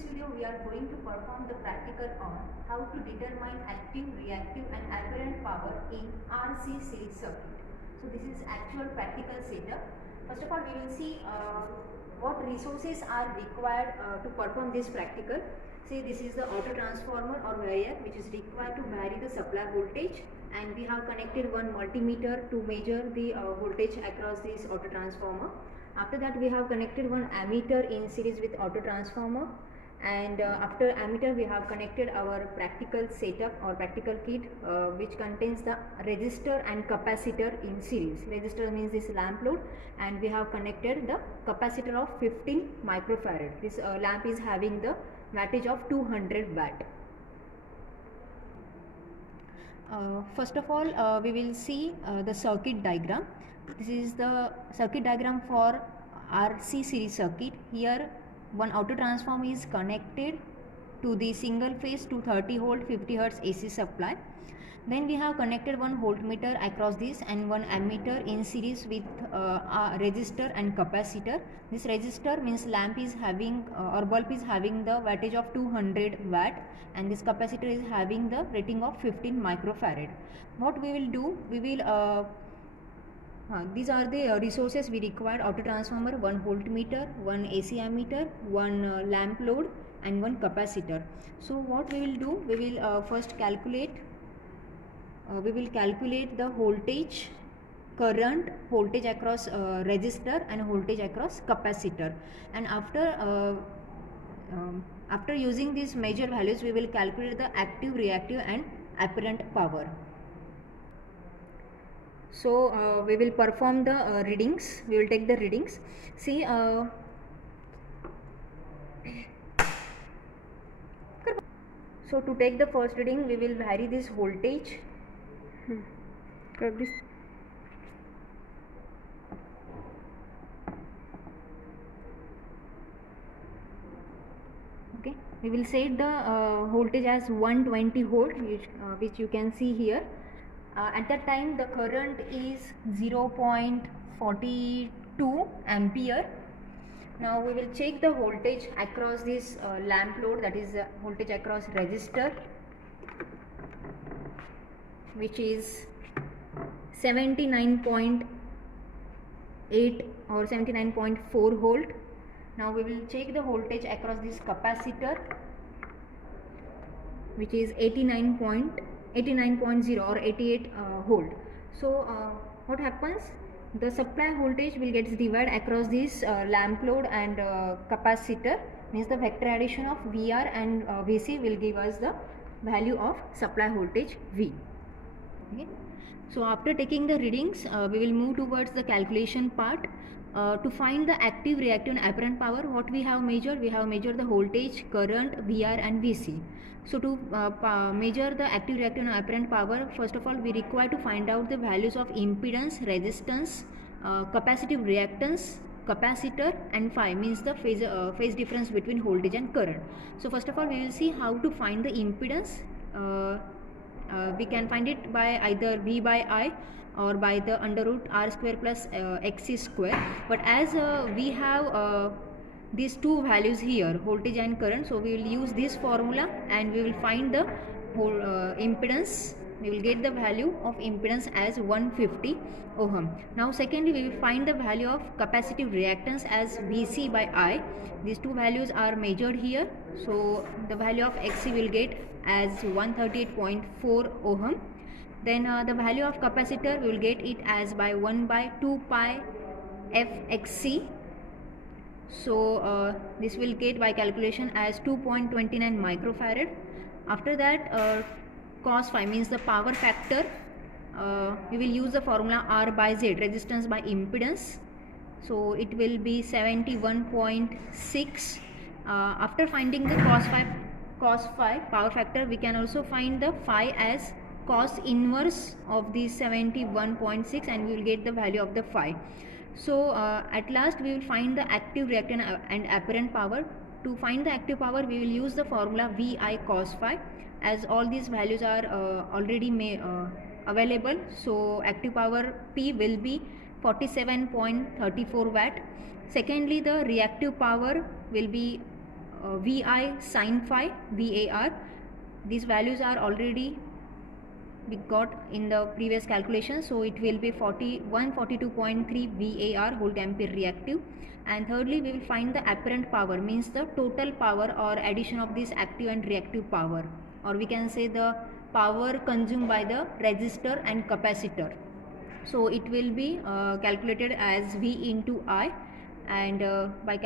this video we are going to perform the practical on how to determine active, reactive and apparent power in RC series circuit. So this is actual practical setup. First of all we will see what resources are required to perform this practical. See, this is the auto transformer or wire which is required to vary the supply voltage, and we have connected one multimeter to measure the voltage across this auto transformer. After that we have connected one ammeter in series with auto transformer, and after ammeter we have connected our practical setup or practical kit which contains the resistor and capacitor in series. Resistor means this lamp load, and we have connected the capacitor of 15 microfarad. This lamp is having the wattage of 200 watt. First of all we will see the circuit diagram. This is the circuit diagram for RC series circuit. Here one auto transformer is connected to the single phase 230 volt 50 hertz AC supply. Then we have connected one voltmeter across this and one ammeter in series with a resistor and capacitor. This resistor means lamp is having or bulb is having the wattage of 200 watt, and this capacitor is having the rating of 15 microfarad. What we will do, we will these are the resources we require: auto transformer, one voltmeter, one AC ammeter, one lamp load and one capacitor. So what we will do, we will first calculate the voltage, current, voltage across resistor and voltage across capacitor, and after using these major values we will calculate the active, reactive and apparent power. So we will perform the readings. We will take the readings. See, so to take the first reading we will vary this voltage. Okay, we will set the voltage as 120 volt, which you can see here. At that time the current is 0.42 ampere. Now we will check the voltage across this lamp load, that is voltage across resistor, which is 79.8 or 79.4 volt. Now we will check the voltage across this capacitor, which is 89.0 or 88 volt. So what happens, the supply voltage will get divided across this lamp load and capacitor, means the vector addition of VR and VC will give us the value of supply voltage V. Okay. So after taking the readings we will move towards the calculation part. To find the active, reactive and apparent power, what we have measured? We have measured the voltage, current, VR and VC. So to measure the active, reactive and apparent power, first of all we require to find out the values of impedance, resistance, capacitive reactance, capacitor and phi, means the phase difference between voltage and current. So first of all we will see how to find the impedance. We can find it by either V by I or by the under root R square plus XC square. But as we have these two values here, voltage and current, so we will use this formula and we will find the impedance. We will get the value of impedance as 150 ohm. Now secondly we will find the value of capacitive reactance as VC by I. These two values are measured here, so the value of XC will get as 138.4 ohm. Then the value of capacitor we will get it as by 1 by 2 pi fxc. So this will get by calculation as 2.29 microfarad. After that cos phi, means the power factor, we will use the formula R by Z, resistance by impedance. So it will be 71.6. After finding the cos phi power factor, we can also find the phi as cos inverse of the 71.6 and we will get the value of the phi. So at last we will find the active, reactive and apparent power. To find the active power we will use the formula VI cos phi, as all these values are already available. So active power P will be 47.34 watt. Secondly, the reactive power will be Vi sin phi VAR. These values are already we got in the previous calculation, so it will be 142.3 VAR volt ampere reactive. And thirdly, we will find the apparent power, means the total power or addition of this active and reactive power, or we can say the power consumed by the resistor and capacitor. So it will be calculated as V into I, and by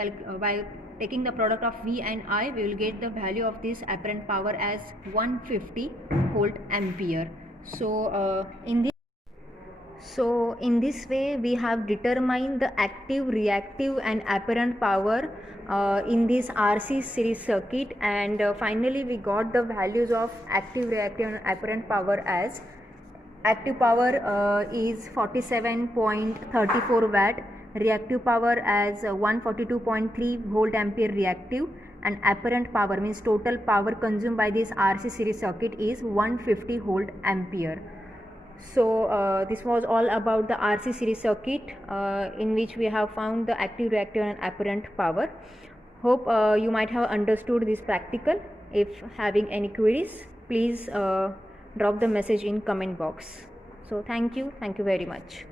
taking the product of V and I, we will get the value of this apparent power as 150 volt ampere. So in this way we have determined the active, reactive and apparent power in this RC series circuit, and finally we got the values of active, reactive and apparent power as active power is 47.34 watt, reactive power as 142.3 volt ampere reactive, and apparent power means total power consumed by this RC series circuit is 150 volt ampere. So this was all about the RC series circuit in which we have found the active, reactive and apparent power. Hope you might have understood this practical. If having any queries, please drop the message in comment box. So thank you very much.